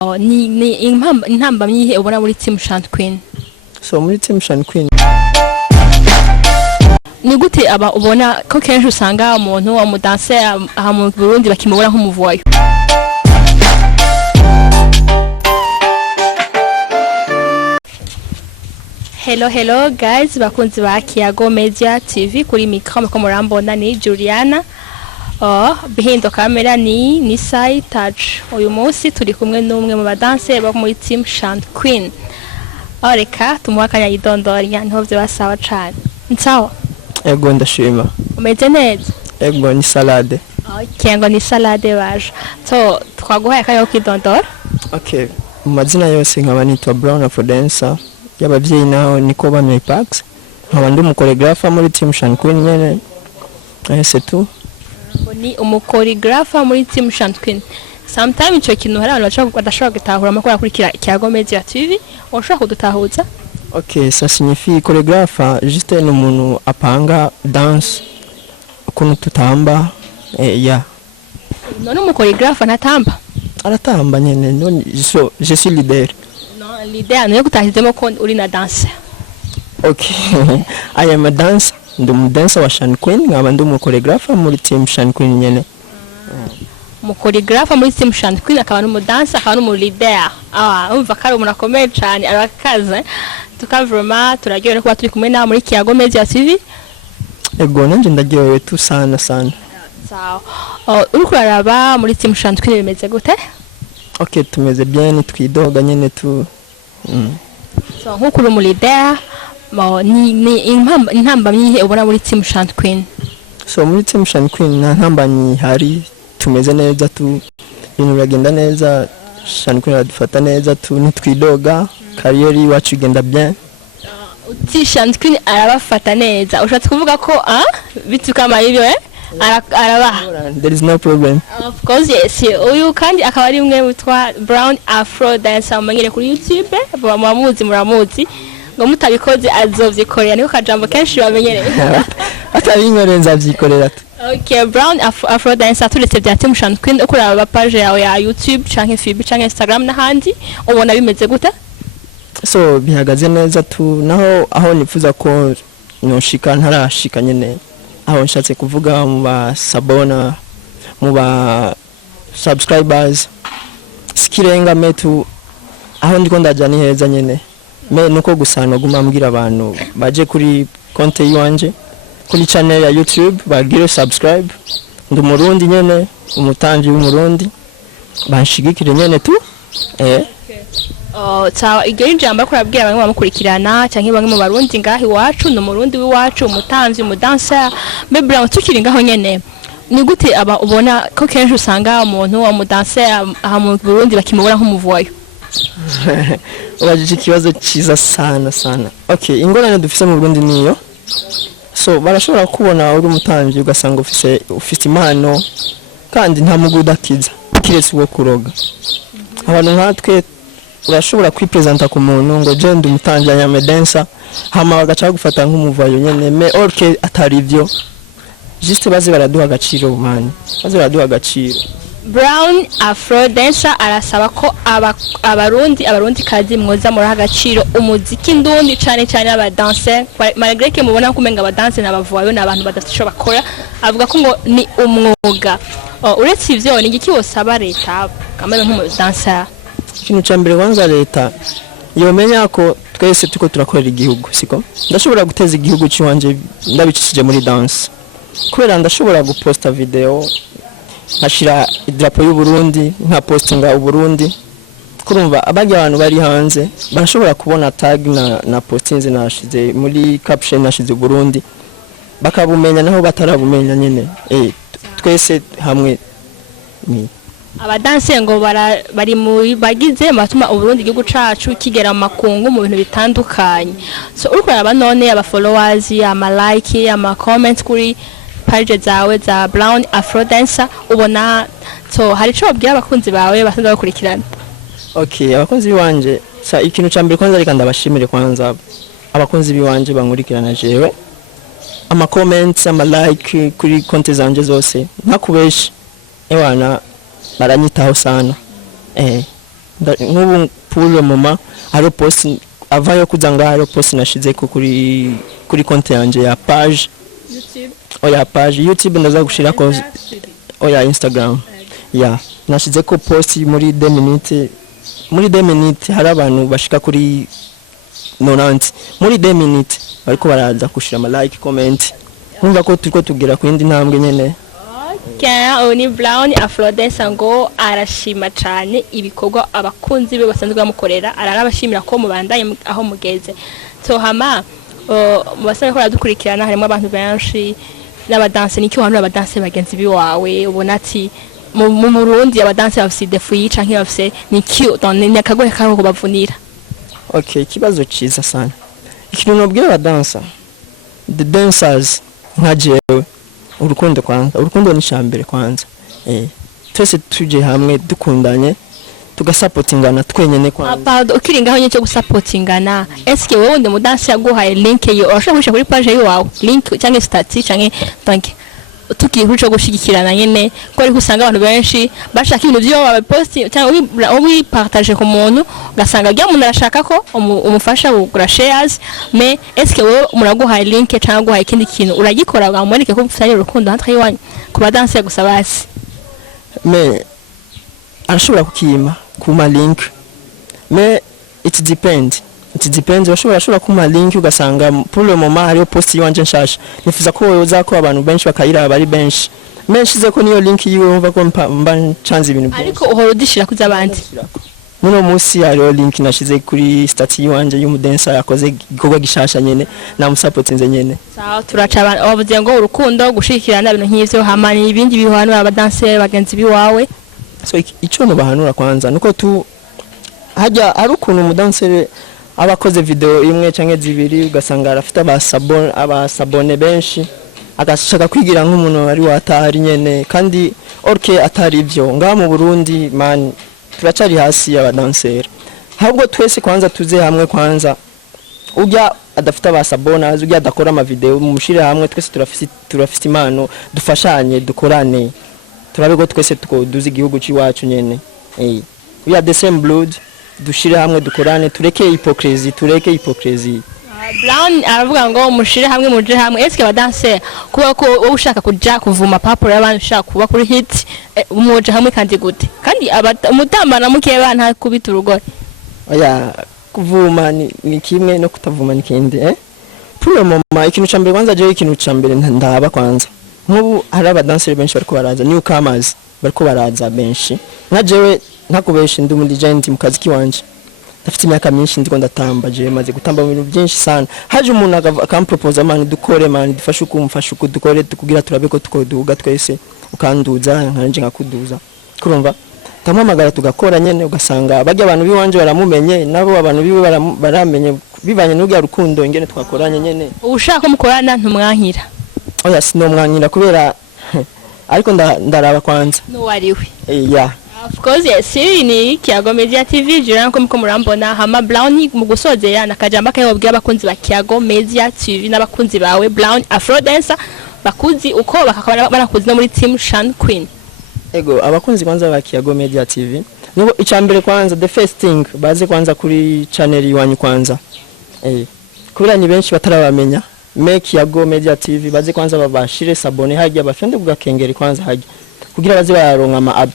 ni intamba myihe ubona muri Team Shant Queen? So muri Team Shant Queen ni gute aba ubona ko kenshi usanga umuntu wa mudanse aha mu Burundi bakimubura nk'umuvuyo? Hello guys, bakunzi ba Kiyago Media TV kuri micro mko murambona ni Juliana. Behind camera ni Sai Touch. Uyu munsi turi kumwe n'umwe mu badanse bo muri Team Shant Queen. Reka tumuhakanya yidondorya niho byo basawa cyane. Ntsaho. Ego ndashima. Umeze neza? Ego ni salade. Okay, ngo ni salade baje. So twaguhaye akayo kidondora? Okay. Mu mazina yose nkaba nitwa Brown Afrodancer. Y'abavyeyi naho niko bamye Pax. Nkaba ndi umukoreographer muri Team Shant Queen nyene. C'est tout. Ni umukoreographer muri Team Shant Queen. Sometimes ico kintu hari abantu badashobora gutahura amakuru akurikira Kiyago Media TV, ushobora kudutahuza? Okay, ça signifie chorégraphe juste umuntu apanga dance ukuntu tutamba ya. None umukoreographe ntatamba? Aratamba nyene, none je suis leader. Non, leader no gutahizemo ko uri na dancer. Okay. I am a dancer. Ndi umudancer wa Shant Queen, nkaba ndi umukoreographe muri Team Shant Queen nyene. Umukoreographe muri Team Shant Queen akaba n'umudancer akaba n'umuleader. Umva kari umuntu akomeye cyane arakaze. Tukavuma turaryohewe kuba turi kumwe nawe muri Kiyago Media TV. Ego nanje ndaryohewe tu sana. Sawa. Uri kuraraba muri Team Shant Queen bimeze gute? Okay, tumeze bien twidoga nyene tu. So nkuko uri umuleader ni intamba myihe ubona muri Team Shant Queen? So muri Team Shant Queen na ntambanyi hari tumeze neza tu ibintu biragenda neza, Shant Queen adufata neza tu nitwidoga, career iwacu igenda bien. Uti Shant Queen arabafata neza, ushatse kuvuga ko bitukama ibyo arabaha? There is no problem. Of course yes. Uyu kandi akaba ari umwe witwa Brown Afrodancer umenyere kuri YouTube, muramuzi ngo mutabikoze azovyikorera niko kajambo kenshi bamenyereye. Atabinkorenza vyikorera tu. Okay, Brown Afrodancer turetse bya Team Shant Queen ukuraba aba page yawe ya YouTube canke FB canke Instagram n'ahandi ubona bimeze gute? So bihagaze neza tu, naho aho nifuza ko noshika ntarashika nyene, aho nshatse kuvuga mu ba sabona mu ba subscribers sikirenga metu, aho ndiko ndaja ni heza nyene me nuko gusano guma mbwira abantu baje kuri konte yiwanje kuri channel ya YouTube bagire subscribe. Ndi Murundi nyene, umutangi w'Umurundi, banshigikire nyene tu. Tawa igeri jambo kurabwira bamwe bamukurikirana canke bamwe mu Barundi ngahi wacu no Murundi w'iwacu umutanzi umudancer me Brown tukiri ngaho nyene. Ni gute aba ubona ko kenshi usanga umuntu wa mudancer aha mu Burundi bakimubura nk'umuvuyo? Ubajije ikibazo cyiza sana. Okay, ingorane dufise mu Burundi niyo. So barashobora kubona uri umutangi ugasanga ufite impano kandi nta mugudakiza kiretse uwo kuroga. Abantu nkatwe urashobora kwipresenta ku muntu ngo je ndi umutangi ya dancer hama bagaca gufata nk'umuvayo nyene me orke atari byo. Juste bazi baraduha agaciro mani. Bazi baraduha agaciro. Brown Afrodancer arasaba ko abarundi kazi mwoza muri agaciro umuziki ndundi cyane abadancer malgré que mubona kumenga abadancer n'abavuyo n'abantu badashobora bakora, avuga ko ngo ni umwuga. Uretse ivyo ni igiki wosaba leta kamwe nk'umudancer? Ikintu cyambere wanza leta yomenya ko twese tuko turakorera igihugu, siko ndashobora guteza igihugu cy'iwanje ndabicishije muri dance, kubera ndashobora guposta video ashira idrapo y'u Burundi nka postinga u Burundi, kurumva abajya abantu bari hanze barashobora kubona tag na postinze nashize muri caption nashize u Burundi bakabumenya naho batarabumenya nyene. Twese hamwe ni abadanse ngo bari mu bagize batuma u Burundi igihugu cacu kigera mu makungu mu bintu bitandukanye. So uriko aba none aba followers ama like ama comments kuri page zawe za Brown Afrodancer ubona so hari cyo babwira abakunzi bawe basanzwe bakurikirana? Okay, abakunzi biwanje sa ikintu cyambere kwanza reka ndabashimire kwanza abakunzi biwanje bankurikirana jewe, ama comments ama like kuri konte zanje zose ntakubesha ewana baranyitaho sana. nk'ubu pour le moment hariho post avayo kuza ngaho hariho post nashize ko kuri konti yanje ya page YouTube oya page YouTube ndaza gushira ko oya Instagram ya nashize ko post muri 2 minutes hari abantu bashika kuri 90 muri 2 minutes bariko baraza kushira ama like comment nkumva ko turiko tugera ku yindi ntambwe nyene. Oni Brown Afrodance ngo arashima cyane ibikorwa abakunzi be basanzwe bamukorera, ararabashimira ko mubandaye aho mugeze. So hama mubasanzwe ko radukurikirana harimo abantu benshi n'abadanse, nicyo hantu abadanse bagenzi biwawe ubona ati mu Burundi abadanse bafise defi canke bafise nikyo donne akagoye kabo bavunira. Okay, kibazo ciza sana. Ikintu nobwira abadansa, the dancers nka jewe, urukundo kwanza, urukundo ni shambere kwanza. Twese tuje hamwe dukundanye tugasupportingana twenyene kwanza. Pardon, ukiringaho nyecyo gusupportingana. Eske wewe ndi mudansi yaguhaye link yo urashobora kuri page yawe, link cyangwa status cyangwa banki tukiye cyo gushigikirana nyene ko ari kusanga abantu benshi bashaka ibintu byo wawe post cyangwa ubi partage ku muntu gasanga bya muntu arashaka ko umufasha gukora shares mais eske wewe muraguhaye link cyangwa guhaye ikindi kintu uragikora bamwereke ko ufite urukundo hantwe yiwanyu ku badanse gusa basi mais arashobora kukima kuma link mais it depends bashobora kuma link ugasanga pour le moment hariyo post yanje nshasha nifuza ko woza ko abantu benshi bakayira bari benshi meshize ko niyo link yiwe umva ko mba chanze ibintu byose ariko uhora udishira kuza abandi muno musi hariyo link nashize kuri status yanje y'umudansa yakoze igikorwa gishasha nyene na musupportinze nyene. Sawa turaca abantu bavuze ngo urukundo gushikirana ibintu nk'ivyo hamani ibindi bihanura abadanse bagenzi biwawe. So ico no bahanura kwanza nuko tu hajya ari ukuntu umudansere abakoze video imwe canke zibiri ugasanga arafite abasabone benshi agashaka kwigira nk'umuntu ari watahari nyene kandi orke atari ivyo ngaha mu Burundi man turacari hasi y'abadansere ahubwo twese kwanza tuze hamwe kwanza ujya adafite abasabona ujya adakora ama video mushire hamwe twese turafite impano dufashanye dukorane turabe go twese tukoduza igihugu ciwacu nyene we are the same blood dushire hamwe dukorane tureke hypocrisy. Brown aravuga ngo mushire hamwe muje hamwe eske abadanse kuba ko ushaka kuja kuvuma papuro y'abantu ushaka kuba kuri hit umuje hamwe kandi gute kandi umutambana muke bana kubita urugore oya kuvuma ni kimwe no kutavuma ni kindi pour le moment ikintu cyambere kwanza je ikintu cyambere ndaba kwanza nk'ubu hari abadanse benshi bariko baraza newcomers bariko baraza benshi nka jewe ntakubeshe ndi muri agent mu kazi kiwanje dafite imyaka myinshi ndiko ndatamba je maze gutamba mu bintu byinshi sana haje umuntu akampropose man dukore man dufashe uko dukore tukugira turabe ko tukoduga twese ukanduza nkanje ngakuduza kurumva tamamagara tugakora nyene ugasanga bajya abantu biwanje baramumenye nabo abantu biwe baramenye bivanye n'ubya rukundo ingene twakoranye nyene ushaka mukorana ntumwankira oya sino mwankira kubera ariko ndaraba kwanza no wariwe yeah. Of course yes, ni Kiago Media TV jira ko murambona hama Brown mu gusozera nakajamba kayo babwiye abakunzi ba Kiago Media TV n'abakunzi bawe Brown Afrodance bakuzi uko bakakabana banakuzi no muri team Shan Queen. Ego abakunzi kwanza ba Kiago Media TV nibo icambere kwanza the first thing baze kwanza kuri channel yiwanyu kwanza kubera ni benshi batarabamenya make Kiago Media TV baze kwanza babashire sabone hajya bafende kugakengeri kwanza hajya kugira baze baronka ama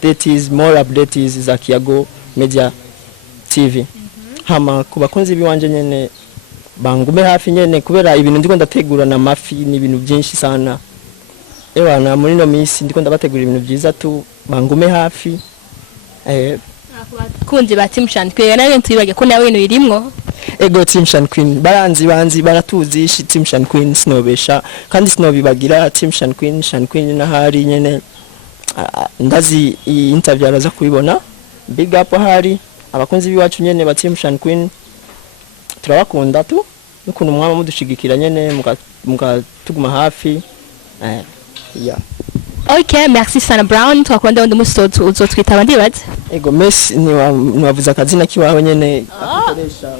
more updates za Kiago Media TV. Hama kubakunzi biwanje nyene bangume hafi nyene kubera ibintu ndiko ndategura na mafi ni ibintu byinshi sana. Ewana muri no misi ndiko ndabategura ibintu byiza tu bangume hafi. Kunzi ba Team Shan Queen nawe ntibage ko nawe ibintu birimwo. Ego Team Shan Queen banzi baratuzi Team Shan Queen sinobesha kandi sinobibagira Team Shan Queen na hari nyene ndazi iyi interview araza kubibona big up hari abakunzi biwacu nyene ba Team Shan Queen turabakunda tu nukuntu mwama mudushigikira nyene mukatuguma hafi yeah. Okay, merci sana Brown twakwenda ndi musozo uzotwitaba ndibaze ego Messi ni wavuza akazina kiwawe nyene akoresha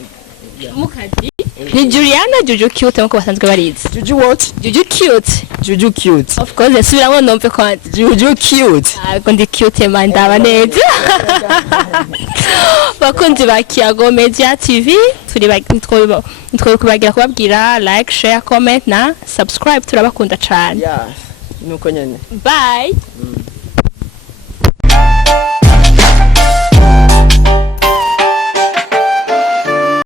mukazi ni Juliana Juju cute nkuko basanzwe barizi. Juju what? Juju cute. Juju cute. Of course yasubiramo nombe kwanza. Juju cute. Ngo ndi cute man ndaba neza. Bakunzi ba Kiago Media TV turi nitwo kubagira kubabwira like, share, comment na subscribe turabakunda cyane. Yeah. Nuko nyene. Bye.